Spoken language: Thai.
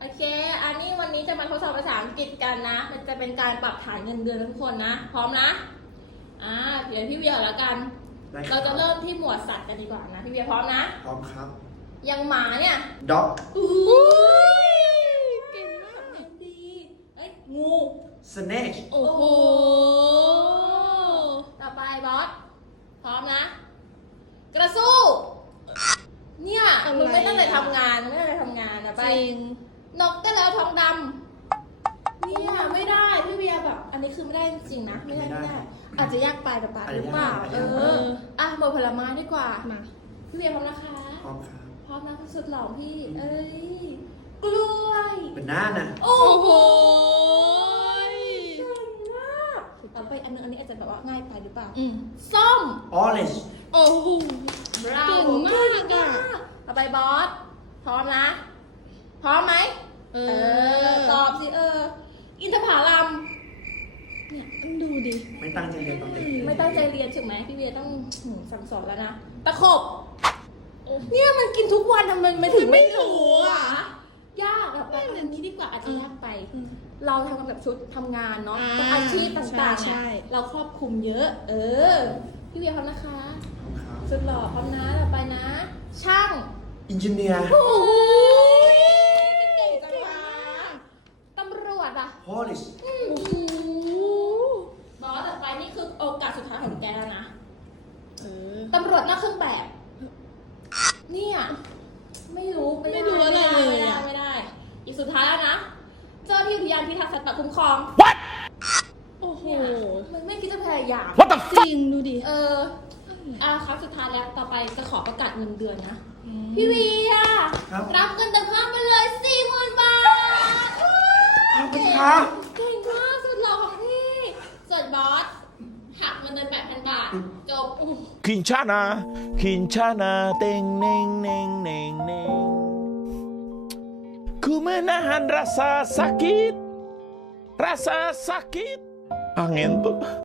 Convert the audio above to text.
โอเค อันนี้วันนี้จะมาทดสอบภาษาอังกฤษกันนะ มันจะเป็นการปรับฐานเงินเดือนทุกคนนะ พร้อมนะ อ่า เดี๋ยวพี่เวียก่อนแล้วกัน ได้คเราบจะเริ่มที่หมวดสัตว์กันดีกว่านะ พี่เวียพร้อมนะ พร้อมครับอยังหมาเนี่ย dog อุ้ยเก่งมากเก่งดีเอ้ย งู snake โอ้โห ต่อไปบอส พร้อมนะ กระสู้ เนี่ยอะไรมึงไม่ตั้งใจทำงานมึงไม่ตั้งใจทำงานนะไป จริง นกแต่แล้วทองดำเนี่ยไม่ได้พี่เบียร์แบบ อันนี้คือไม่ได้จริงๆนะไม่ได้ไม่ไม่ได้ได้ อาจจะยากไปแต่ปาอาจหจะรือเปล่ายากอาจเอจะยากออะหมดผลไม้ดีกว่ามาพี่เบียร์พร้อมนะคะพร้อมครับพร้อมนะสุดหล่อพี่ เอ้ยกล้วย banana โอ้โอ้โหโหเก่งมากต่อไปอันนึงอันนี้อาจจะแบบว่าง่ายไปหรือเปล่าอืมส้ม orange โอ้โหบราเก่งมากอะต่อไปบอสพร้อมนะพ ร้อมไหมเอเออ ตอบสิเออ อินทผลัมเนี่ยมันดูดิ ไม่ตั้งใจเรียนตอนเด็กไม่ตั้งใจเรียนถูกไหมพี่เวียต้องหืมสั่งสอนแล้วนะ ตะขบ เนี่ยมันกินทุกวันทำไมมันถึงไม่รู้อะ ยากอะไปอันนี้ดีกว่าอาจจะยากไปอืมเราทำกันแบบชุดทำงานเนาะอ่ากับอาชีพต่างๆใช่เนี่ยใช่เราครอบคลุมเยอะ เออ พี่เวียพร้อมนะคะพร้อมครับสุดหล่อพร้อมนะต่อไปนะ ช่าง engineer โอ้ยเก่งจังวะตำ รวจอะ police โอ้โหบอสต่อไปนี่คือโอกาสสุดท้ายของแกแล้วนะ เออ ตำรวจนอกเครื่องแบบ เนี่ย ไม่รู้ไม่ได้ไม่รู้อะไรเลยไม่ได้อะไม่ได้ อีกสุดท้ายแล้วนะ เจ้าที่อุทยานพิทักษ์สัตว์ป่าคุ้มครอง โอ้โห เนี่ยมันไม่คิดจะพยายามจริงดูดิเอออะครับสุดท้ายแล้ว ต่อไปจะขอประกาศเงินเดือนนะอืมพี่วีอะครับ รับเงินเดือนเพิ่มไป คุณครับเก่งมากสุดหล่อของพี่ส่วนบอสหักเงินเดือนแปดพันบาท จบ Kincana, Kincana, ting, ning, ning, ning, ning. Ku menahan rasa sakit, rasa sakit. Angin tuh.